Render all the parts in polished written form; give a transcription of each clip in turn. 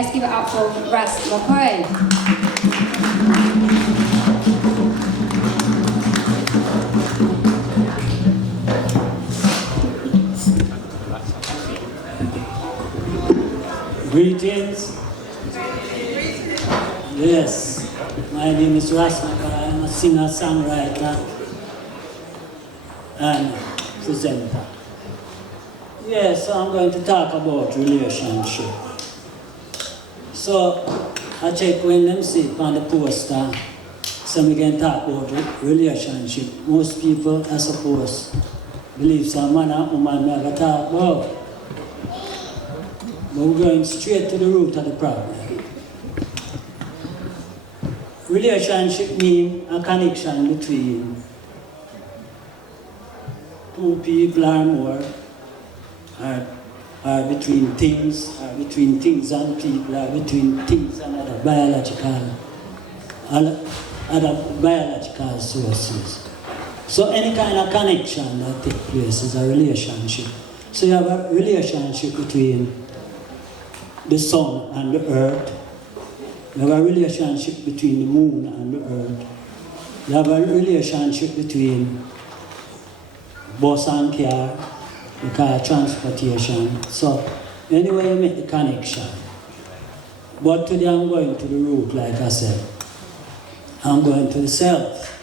Let's give it up for Ras McKoy. Greetings. Yes, my name is Ras McKoy. I'm a singer, songwriter, and presenter. Yes, so I'm going to talk about relationship. So I check when them see on the poster, so we can talk about relationship. Most people, I suppose, believe some man and woman never talk about. But we're going straight to the root of the problem. Relationship means a connection between two people or more, or between things and people, or between things and other biological sources. So any kind of connection that takes place is a relationship. So you have a relationship between the sun and the earth. You have a relationship between the moon and the earth. You have a relationship between bus and car, the car transportation. So anyway you make the connection. But today I'm going to the root, like I said. I'm going to the self.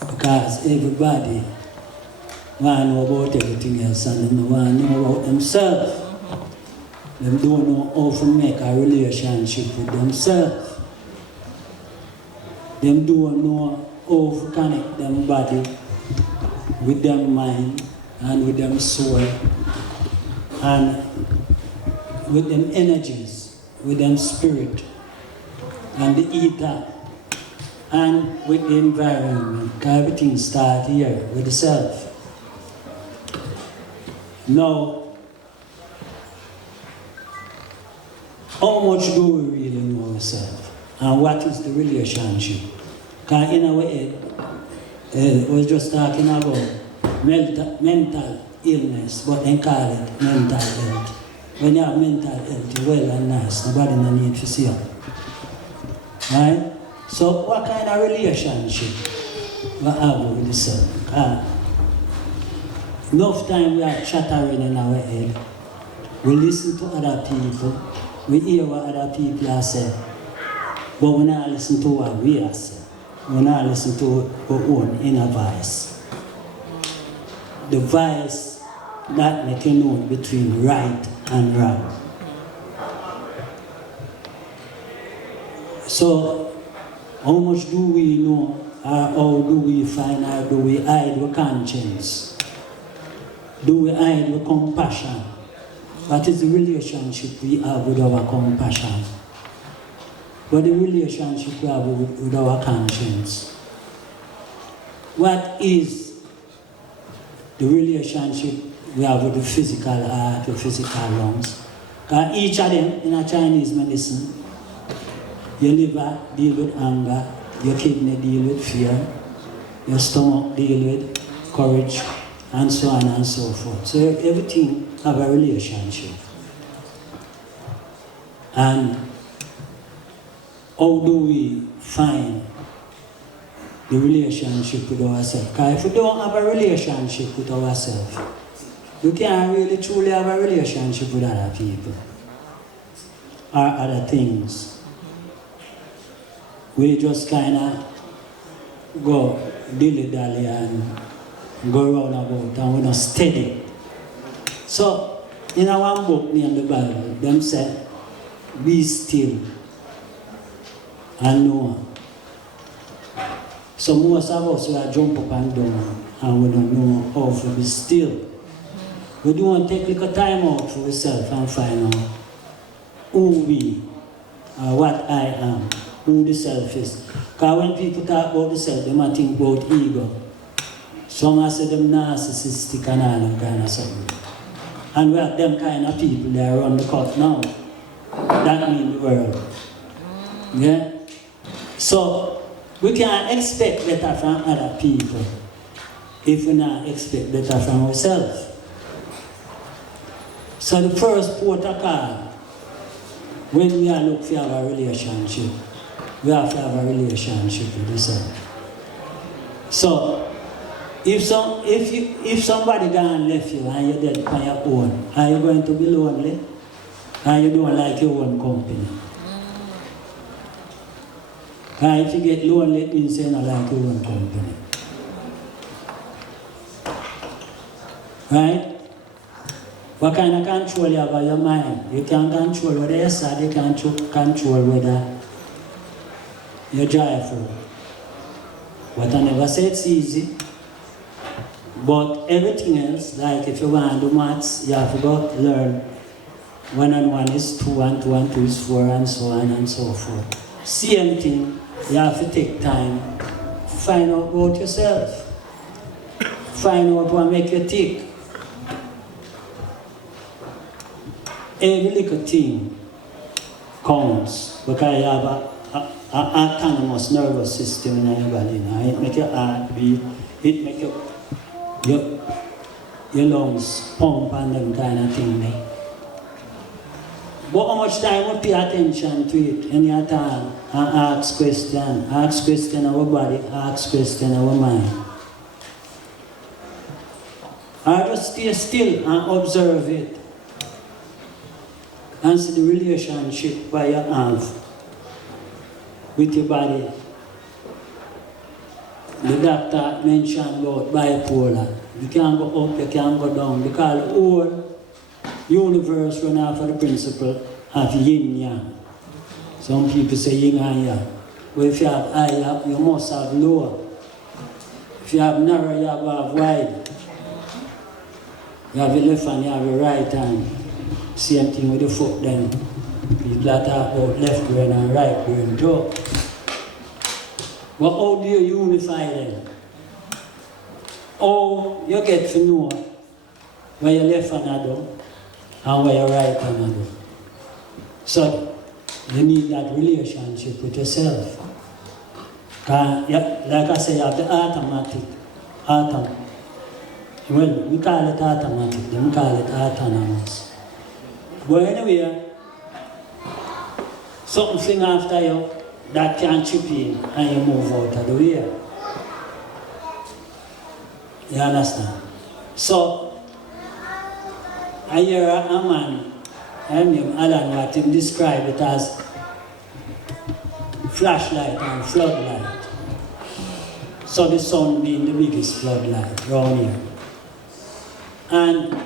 Because everybody want to know about everything else and they want to know about themselves. They don't know how to make a relationship with themselves. They don't know how to connect them body with their mind and with them soul and with them energies, with them spirit and the ether and with the environment. Everything starts here with the self. Now, how much do we really know ourselves? And what is the relationship? Because in our head, we're just talking about mental illness, but they call it mental health. When you have mental health, you're well and nice. Nobody no need to see you. Right? So what kind of relationship we have with the self? Enough time we are chattering in our head. We listen to other people. We hear what other people are saying. But we not listen to what we are saying. We not listen to our own inner voice. The voice that makes you know between right and wrong. So, how much do we know, or how do we find, or do we hide our conscience? Do we hide our compassion? What is the relationship we have with our compassion? What is the relationship we have with our conscience? What is the relationship we have with the physical heart, the physical lungs? Because each of them, in a Chinese medicine, your liver deal with anger, your kidney deal with fear, your stomach deal with courage, and so on and so forth. So everything have a relationship. And how do we find the relationship with ourselves? Because if we don't have a relationship with ourselves, we can't really truly have a relationship with other people or other things. We just kind of go dilly-dally and go round about and we're not steady. So, in our book named the Bible, them say, be still and know. So most of us will jump up and down and we don't know how to be still. We don't take a little time out for ourselves and find out who we are, what I am, who the self is. Because when people talk about the self, they might think about ego. Some are say them narcissistic and all them kind of something. And we have them kind of people that are on the cut now. That means the world. Yeah? So, we can't expect better from other people if we not expect better from ourselves. So the first protocol when we are look for a relationship, we have to have a relationship with yourself. So, if somebody gone left you and you're dead on your own, are you going to be lonely? And you don't like your own company? And if you get lonely, it means you don't like your own company. Right? What kind of control you have over your mind? You can control whether you're sad, you can control whether you're joyful. But I never say it's easy. But everything else, like if you want to do maths, you have to go learn 1 and 1 is 2 and 2 and 2 is 4 and so on and so forth. Same thing, you have to take time to find out about yourself. Find out what make you tick. Every little thing counts because you have an autonomous nervous system in your body. It make your heart beat, it make your lungs pump and them kind of thing. But how much time we pay attention to it any time and ask question our body, ask question our mind. Or just stay still and observe it. And see the relationship that you have with your body. The doctor mentioned about bipolar. You can't go up, you can't go down, because the whole universe runs off of the principle of yin yang. Some people say yin and yang. Well, if you have high, you must have lower. If you have narrow, you have wide. You have your left hand, you have your right hand. Same thing with the foot then. People talk about left brain and right brain too. But how do you unify them? How you get to know where your left hand do and where your right hand do. So you need that relationship with yourself. Like I say, you have the automatic. Well, we call it automatic, then we call it autonomous. But anyway, something after you that can chip in and you move out of the way. You understand? So, I hear a man, Alan Watt, him describe it as flashlight and floodlight. So the sun being the biggest floodlight around here. And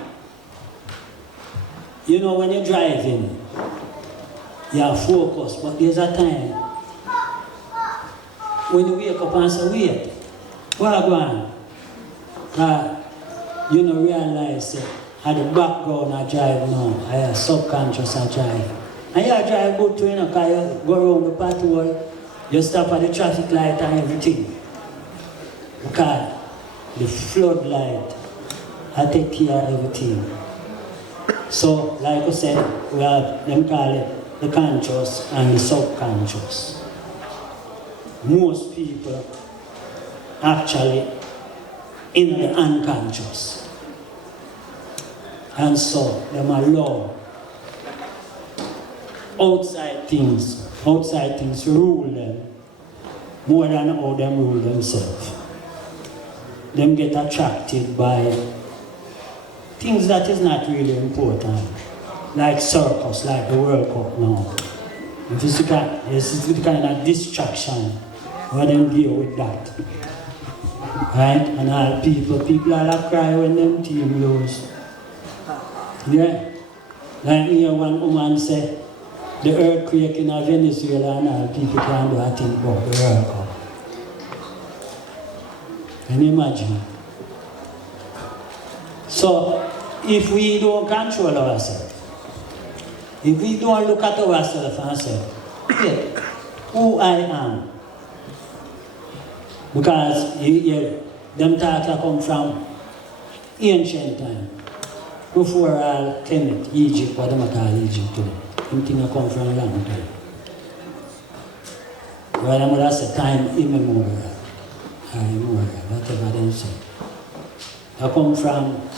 you know, when you're driving, you are focused, but there's a time when you wake up and say, wait, where are you going? You don't realize that at the background I drive now, I have subconscious I drive. And you drive good too, because you go around the patrol, you stop at the traffic light and everything. Because the floodlight, I take care of everything. So, like I said, we have them call it the conscious and the subconscious. Most people actually in the unconscious. And so, them allow outside things rule them more than how them rule themselves. Them get attracted by things that is not really important, like circus, like the World Cup now. This is the kind of distraction where them deal with that. Right? And all people all cry when them team lose. Yeah? Like me, one woman said, the earthquake in Venezuela and all people can't do a thing about the World Cup. Can you imagine? So, if we don't control ourselves, if we don't look at ourselves and say, hey, who I am, because them talks come from ancient time, before all Kemet, Egypt, what them call Egypt today. Them things come from a long time. Well, I'm going to say time immemorial, whatever them say. They come from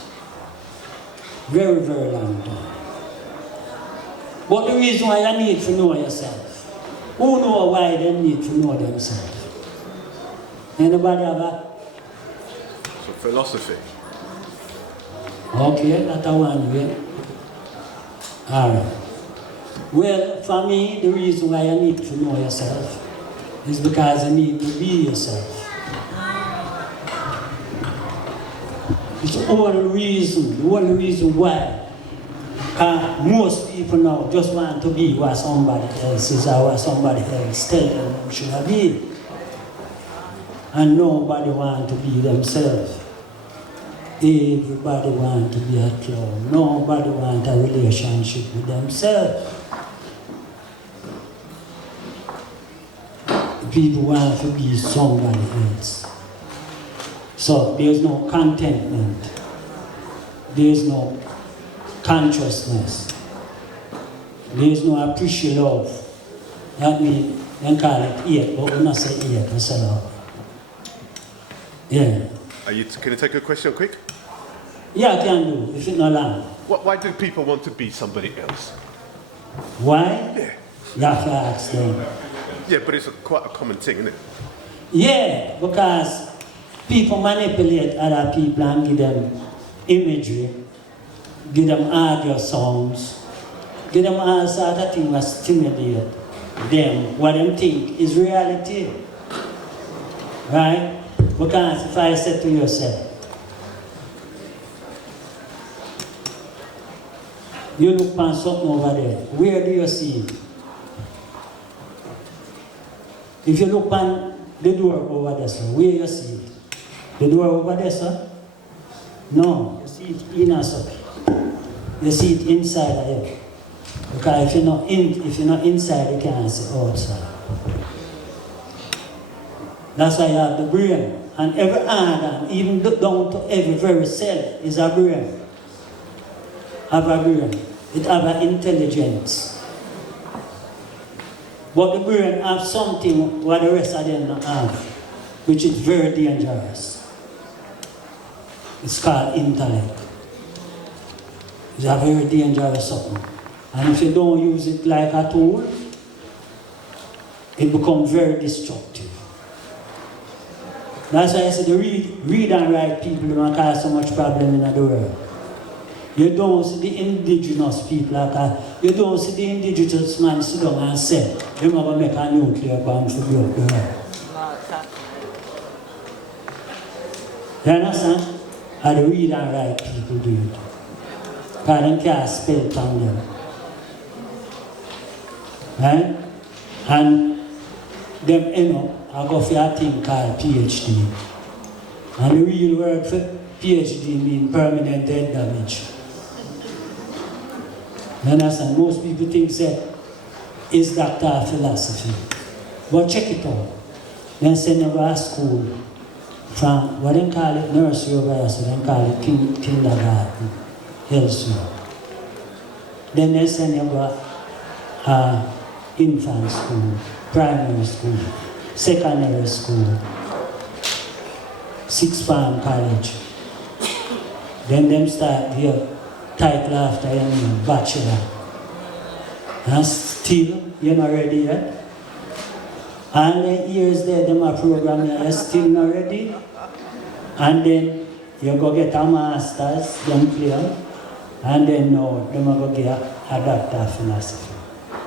very, very long time. But the reason why you need to know yourself. Who know why they need to know themselves? Anybody have that? So philosophy. Okay, that's one way. Alright. Well, for me, the reason why you need to know yourself is because you need to be yourself. It's the only reason why most people now just want to be what somebody else is or what somebody else tells them should be. And nobody wants to be themselves. Everybody wants to be a clown. Nobody wants a relationship with themselves. People want to be somebody else. So there's no contentment. There's no consciousness. There's no appreciate love. That means they call it hate, but we not say hate, we say love. Yeah. Can you take a question quick? Yeah, I can do, if it's not long. Why do people want to be somebody else? Why? Yeah. You have to ask them. Yeah, but it's quite a common thing, isn't it? Yeah, because people manipulate other people and give them imagery, give them audio sounds, give them all sorts of things that stimulate them, what they think is reality. Right? Because if I say to yourself, you look on something over there, where do you see it? If you look on the door over there, sir, where you see it? The door over there, sir? No, you see it in a socket. You see it inside of you. Because if you're not inside, you can't see outside. That's why you have the brain. And every organ, even down to every very cell, is a brain. Have a brain. It have an intelligence. But the brain have something what the rest of them don't have, which is very dangerous. It's called intellect. It's a very dangerous something. And if you don't use it like a tool, it becomes very destructive. That's why I say the read and write people don't cause so much problem in the world. You don't see the indigenous people like that. You don't see the indigenous man sit down and say, they're going to make a nuclear bomb to blow up the world. You understand? And the read and write people do it. Because they can't spell on them. Right? And them, I go for a thing called PhD. And the real word for PhD means permanent head damage. You understand? Most people think that it's doctor of philosophy. But check it out. They send them to school from what they call it nursery over here, so they call it kindergarten, elsewhere. Then they send them to infant school, primary school, secondary school, sixth form college. Then them start here, title after bachelor. And still, you're not ready yet. And the years there, them a program, you're still not ready. And then you go get a master's, them clear. And then now, them go get a doctor of philosophy.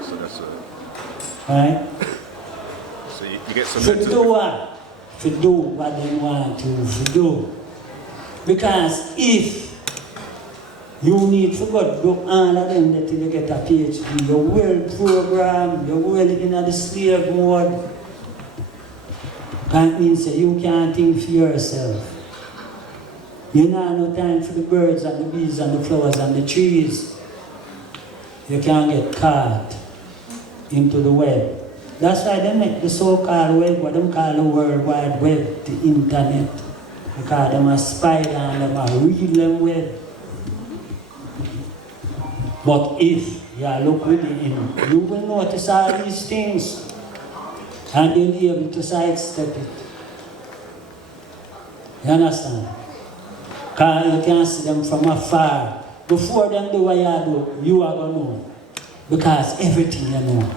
So that's right? So you get some... To do what? To do what they want to do. Because if you need to go do all of them until you get a PhD, you're well programmed, you're well in the slave mode. That means that you can't think for yourself. You don't have no time for the birds and the bees and the flowers and the trees. You can't get caught into the web. That's why they make the so-called web, what they call the World Wide Web, the internet. Because them a spider and them a real web. But if you look within, you will notice all these things. And you'll be able to sidestep it. You understand? Because you can see them from afar. Before them do what you do, you are going to know. Because everything you know,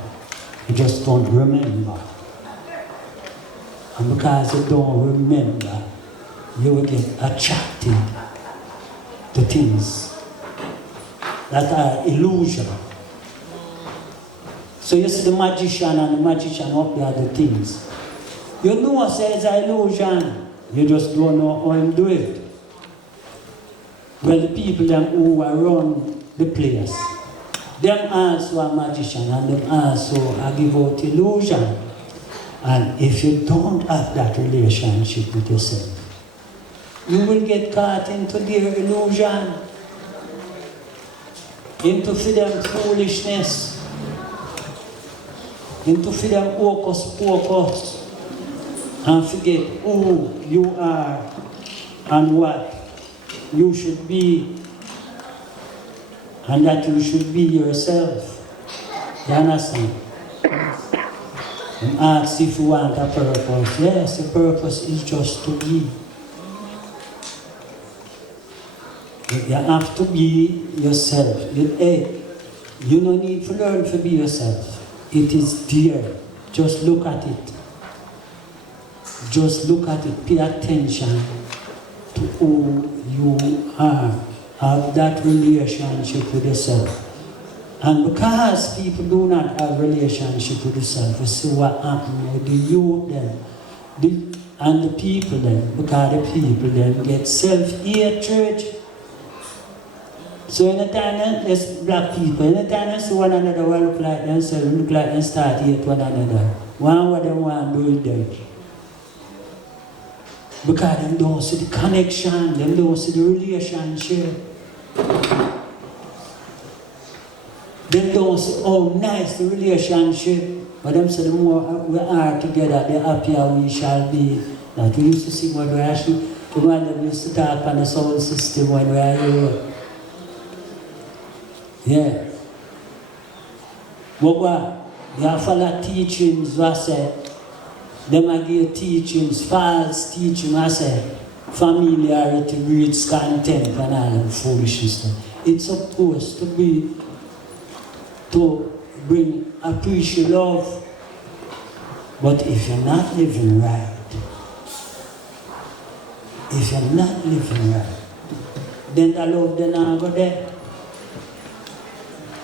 you just don't remember. And because you don't remember, you will get attracted to things that are illusion. So you see the magician and the magician up there the things. You know what says illusion, you just don't know how to do it. Well, the people them who run the place, them also are magician and them also are give out illusion. And if you don't have that relationship with yourself, you will get caught into their illusion, into them foolishness, into them hocus pocus, and forget who you are and what you should be, and that you should be yourself. You understand? And ask if you want a purpose. Yes, the purpose is just to be. You have to be yourself. You don't need to learn to be yourself. It is there. Just look at it. Just look at it. Pay attention to who you are. Have that relationship with yourself. And because people do not have relationship with yourself, you see what happens with the youth then. And the people then. Because the people then get self-hatred. So anytime there's black people, anytime they see one another will look like themselves, look like them start hate one another. One what they want to do with them. Because they don't see the connection, they don't see the relationship. They don't see how nice the relationship. But them say the more we are together, the happier we shall be. That we used to sing when we actually, the one that we used to talk on the sound system when we are here. Yeah. But what? You have follow teachings, what say? Them are give teachings, false teaching, I say. Familiarity breeds contempt and all that foolishness. It's supposed to be to bring appreciate love. But if you're not living right, then the love then not go there.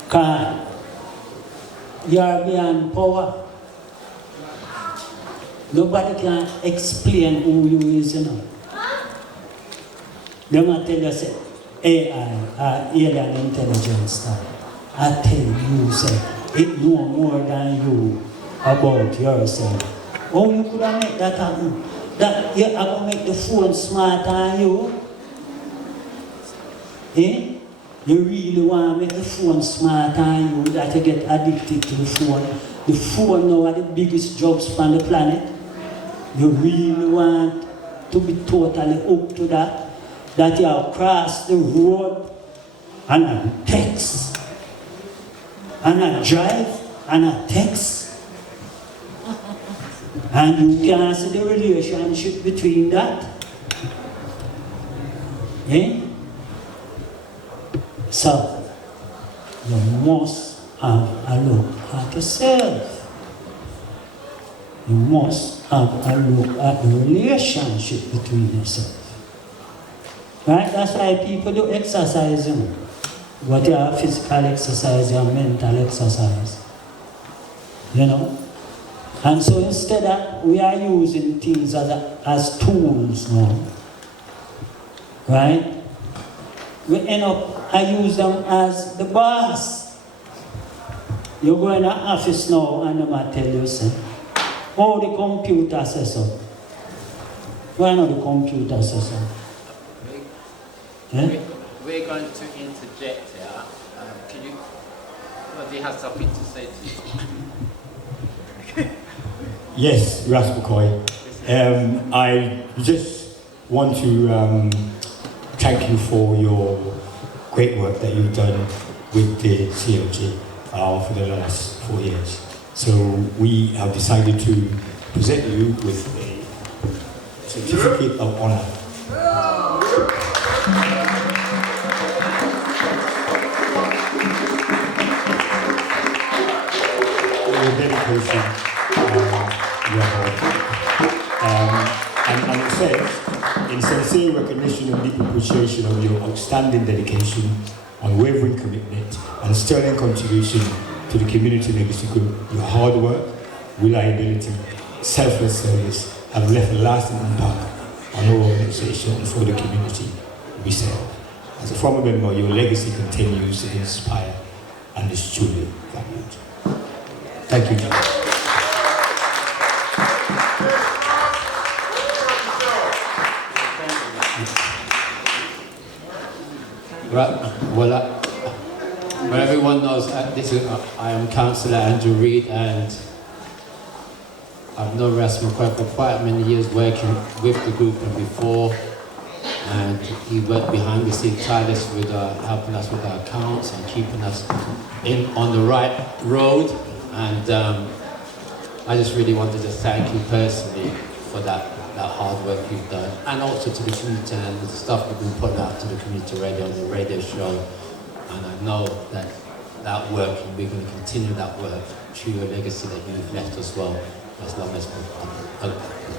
Because you are beyond power. Nobody can explain who you is, you know. They might tell you, say, AI, alien intelligence. I tell you, say, it know more than you about yourself. How you could have made that happen? That you are going to make the phone smarter than you? Eh? You really want to make the phone smarter than you, that you get addicted to the phone. The phone now are the biggest jobs on the planet. You really want to be totally hooked to that? That you have crossed the road and a text, and a drive, and a text. And you can see the relationship between that. Eh? So, you must have a look at yourself. You must have a look at the relationship between yourself. Right? That's why people do exercising. What you have physical exercise, you have mental exercise. You know? And so instead of, we are using things as tools now. Right? We end up, I use them as the boss. You go in the office now and they might tell you, say, oh, the computer says so. Why not the computer says so? We're going to interject here. Can you, well, do you have something to say to you? Yes, Ras McKoy. I just want to thank you for your great work that you've done with the CLG for the last 4 years. So we have decided to present you with a certificate of honor. appreciation your hard work. And it says, in sincere recognition and deep appreciation of your outstanding dedication, unwavering commitment, and sterling contribution to the Community Legacy Group, your hard work, reliability, selfless service have left a lasting impact on our organisation and for the community we serve. As a former member, your legacy continues to inspire and is truly valued. Thank you, John. Right, well, everyone knows I am Councillor Andrew Reid, and I've known Ras McKoy for quite many years, working with the group and before, and he worked behind the scenes tirelessly with helping us with our accounts and keeping us on the right road. And I just really wanted to thank you personally for that hard work you've done, and also to the community and the stuff you've been putting out to the community radio on the radio show. And I know that work, and we're going to continue that work through your legacy that you've left as well, as long as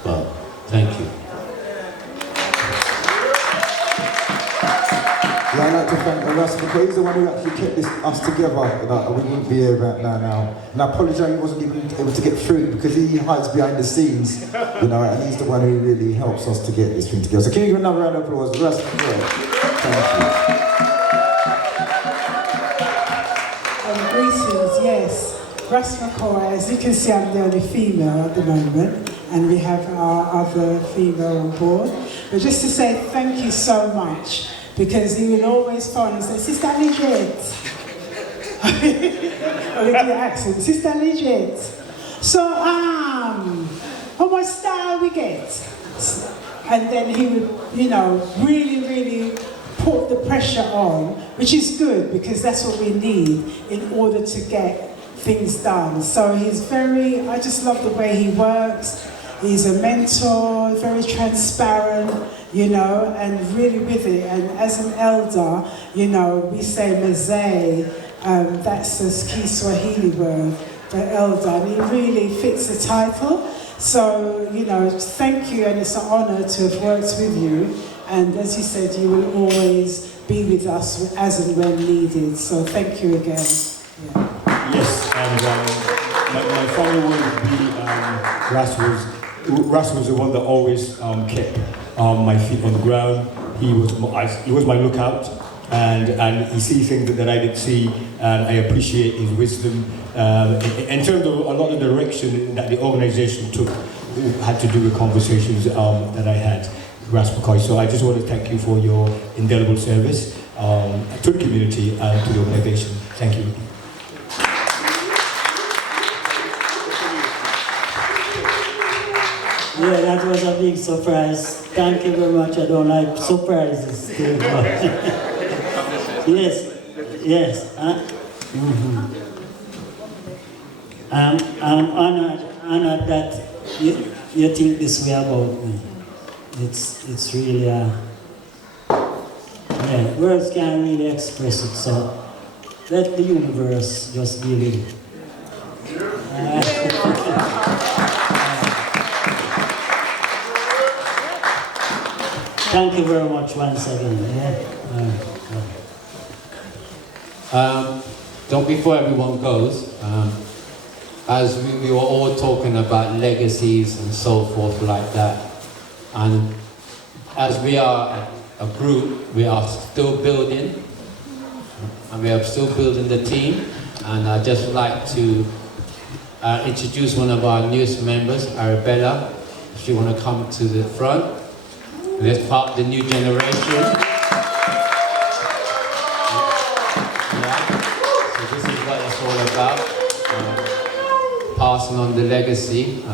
well. Thank you. Yeah, I'd like to thank Ras McKoy. He's the one who actually kept us together. We wouldn't be here right now. And I apologise he wasn't even able to get through because he hides behind the scenes, and he's the one who really helps us to get this thing together. So can you give another round of applause? Ras McKoy. Thank you. Greetings, yes. Ras McKoy, as you can see, I'm the only female at the moment, and we have our other female on board. But just to say thank you so much, because he will always phone and say, Sister Legit. Or with the accent, Sister Legit. So, how much style we get? And then he would, really put the pressure on, which is good, because that's what we need in order to get things done. So I just love the way he works. He's a mentor, very transparent, and really with it. And as an elder, we say Mzee, that's the key Swahili word for elder, and he really fits the title. So, thank you, and it's an honour to have worked with you. And as you said, you will always be with us as and when needed. So thank you again. Yeah. Yes, and my final word would be Ras was the one that always kept my feet on the ground. He was my lookout, and he sees things that I didn't see, and I appreciate his wisdom. In terms of a lot of the direction that the organisation took, had to do with conversations that I had. Ras McKoy. So I just want to thank you for your indelible service to the community and to the organisation. Thank you. Yeah, that was a big surprise. Thank you very much. I don't like surprises too much. Yes. I'm honored that you think this way about me. It's really words can't really express it, so let the universe just deal with it. Thank you very much once again. Before everyone goes, as we were all talking about legacies and so forth like that, and as we are a group, we are still building, and we are still building the team. And I'd just like to introduce one of our newest members, Arabella. If you want to come to the front. Let's part of the new generation. So this is what it's all about. Passing on the legacy.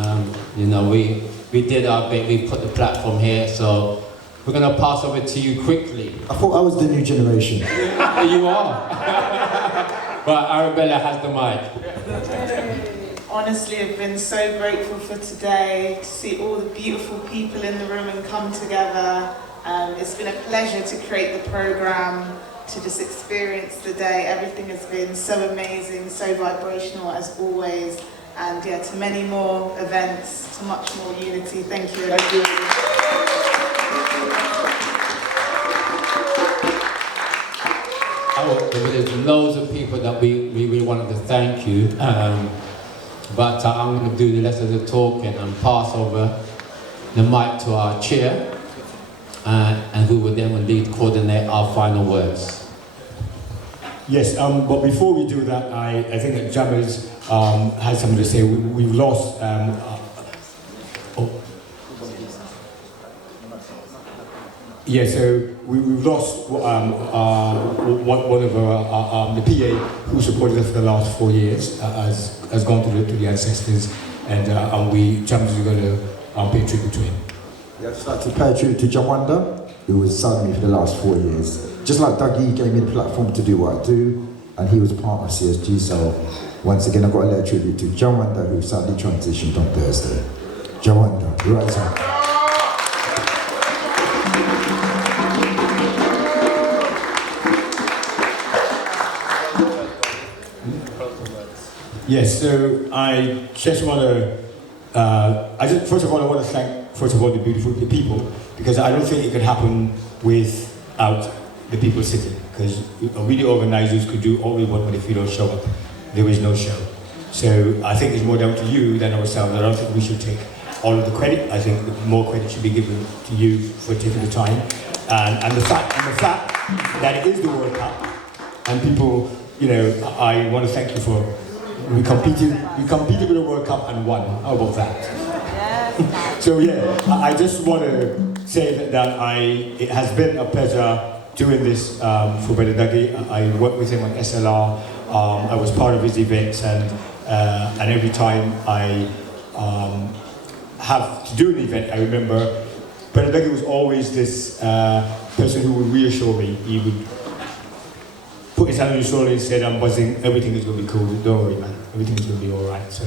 We did our bit, we put the platform here, so we're going to pass over to you quickly. I thought I was the new generation. You are. But Arabella has the mic. Honestly, I've been so grateful for today, to see all the beautiful people in the room and come together. It's been a pleasure to create the programme, to just experience the day. Everything has been so amazing, so vibrational as always. and yeah, to many more events, to much more unity. Thank you. Thank you. There's loads of people that we wanted to thank you, but I'm going to do the rest of the talking and pass over the mic to our chair, and who will then lead coordinate our final words. Yes, but before we do that, I think that Jammers has something to say. We've lost. Yeah, so we've lost one of our the PA who supported us for the last 4 years has gone to the ancestors, and Jammers are going to pay tribute to him. Yeah, I'd just like to pay tribute to Jawanda, who was serving me for the last 4 years. Just like Dougie gave me the platform to do what I do, and he was part of CSG, so once again I've got to let a tribute to Jawanda, who sadly transitioned on Thursday. Jawanda, right on. Yes, so I just want to, first of all, I want to thank, the beautiful people, because I don't think it could happen without the people sitting, because video organizers could do all we want, but if you don't show up, there is no show. So I think it's more down to you than ourselves. I don't think we should take all of the credit. I think more credit should be given to you for taking the time. And the fact that it is the World Cup, and people, I want to thank you for. We competed with the World Cup and won. How about that? Yes. So yeah, I just want to say that it has been a pleasure doing this for Brother Dougie. I worked with him on SLR. I was part of his events, and every time I have to do an event, I remember Brother Dougie was always this person who would reassure me. He would put his hand on his shoulder and said, "I'm buzzing, everything is going to be cool, don't worry man, everything is going to be alright." So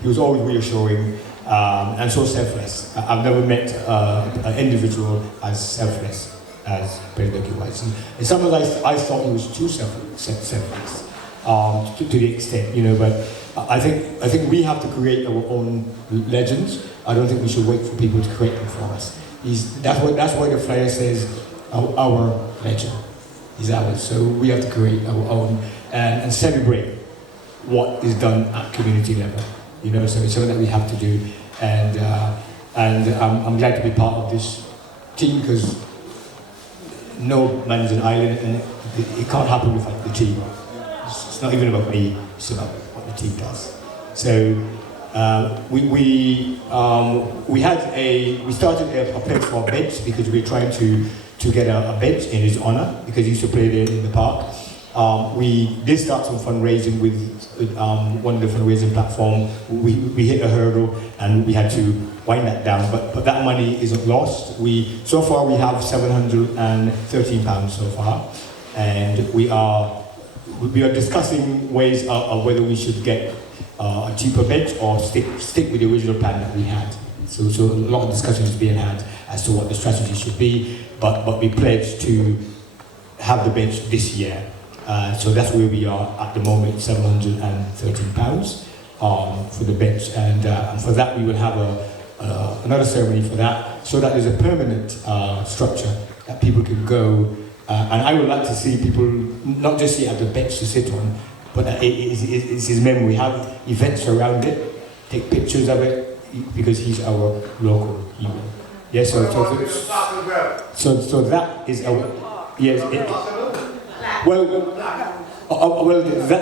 he was always reassuring and so selfless. I've never met an individual as selfless as Brother Dougie was. And sometimes I thought he was too selfless to the extent, but I think we have to create our own legends. I don't think we should wait for people to create them for us. That's why the flyer says our legend is ours. So we have to create our own and celebrate what is done at community level. So it's something that we have to do. And I'm glad to be part of this team, because no man is an island, and it can't happen without the team. It's not even about me, it's about what the team does. So we started a pledge for a bench, because we're trying to get a bench in his honor, because he used to play there in the park. We did start some fundraising with one of the fundraising platforms. We hit a hurdle and we had to wind that down, but that money isn't lost. So far we have £713 so far, and we are discussing ways of whether we should get a cheaper bench or stick with the original plan that we had. So a lot of discussion is being had as to what the strategy should be, but we pledged to have the bench this year. So that's where we are at the moment, £713 for the bench, and for that we will have another ceremony for that, so that there's a permanent structure that people can go, and I would like to see people not just sit at the bench to sit on, but it's his memory. Have events around it, take pictures of it, because he's our local hero. Yes, so that is our, yes.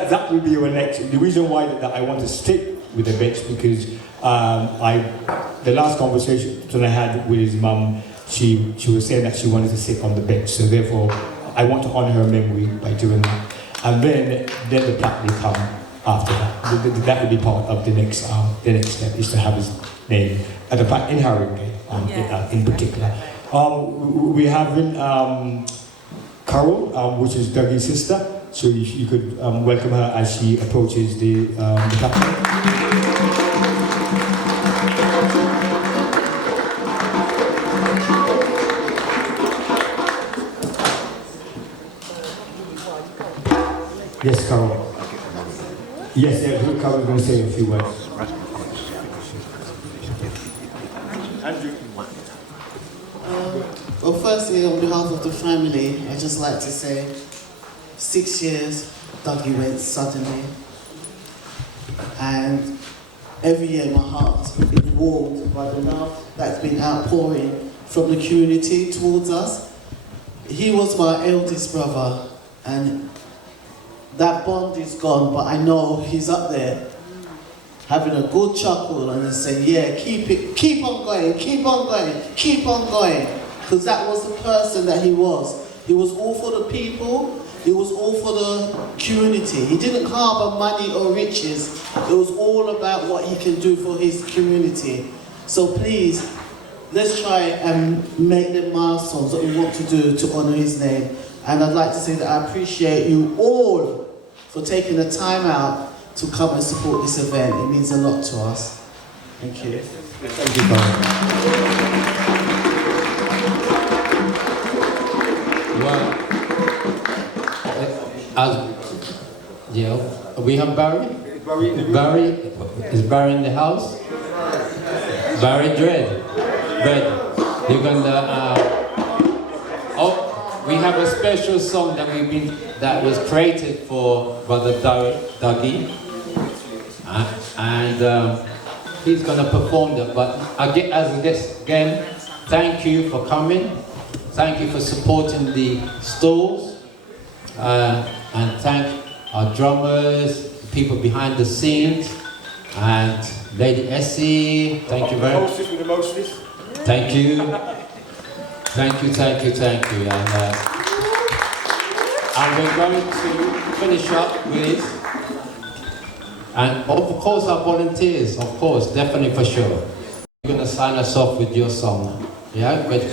That will be our next. The reason why that I want to stick with the bench, because the last conversation that I had with his mum, she was saying that she wanted to sit on the bench. So therefore, I want to honour her memory by doing that. And then the plaque will come after that. That will be part of the next step, is to have his name at the plaque in Haringey, in particular. We have Carol, which is Dougie's sister, so you could welcome her as she approaches the platform. Yes, Carol. Yes, Carol is going to say a few words. say on behalf of the family, I just like to say 6 years, Dougie went suddenly. And every year my heart is warmed by the love that's been outpouring from the community towards us. He was my eldest brother, and that bond is gone, but I know he's up there having a good chuckle and saying, yeah, keep on going, keep on going, keep on going. Because that was the person that he was. He was all for the people, he was all for the community. He didn't harbour money or riches. It was all about what he can do for his community. So please, let's try and make the milestones that we want to do to honour his name. And I'd like to say that I appreciate you all for taking the time out to come and support this event. It means a lot to us. Thank you. Thank you, Carl. Well, we have Barry. Barry, is Barry in the house? Barry Dread. You're gonna. We have a special song that was created for Brother Dougie, and he's gonna perform that. But again, thank you for coming. Thank you for supporting the stalls, and thank our drummers, the people behind the scenes, and Lady Essie. Thank you very much. Thank you. Thank you. And we're going to finish up with, and of course our volunteers, of course, definitely for sure. You're going to sign us off with your song. Yeah? Good.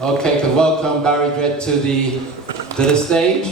Okay, can welcome Barry Dredd to the stage.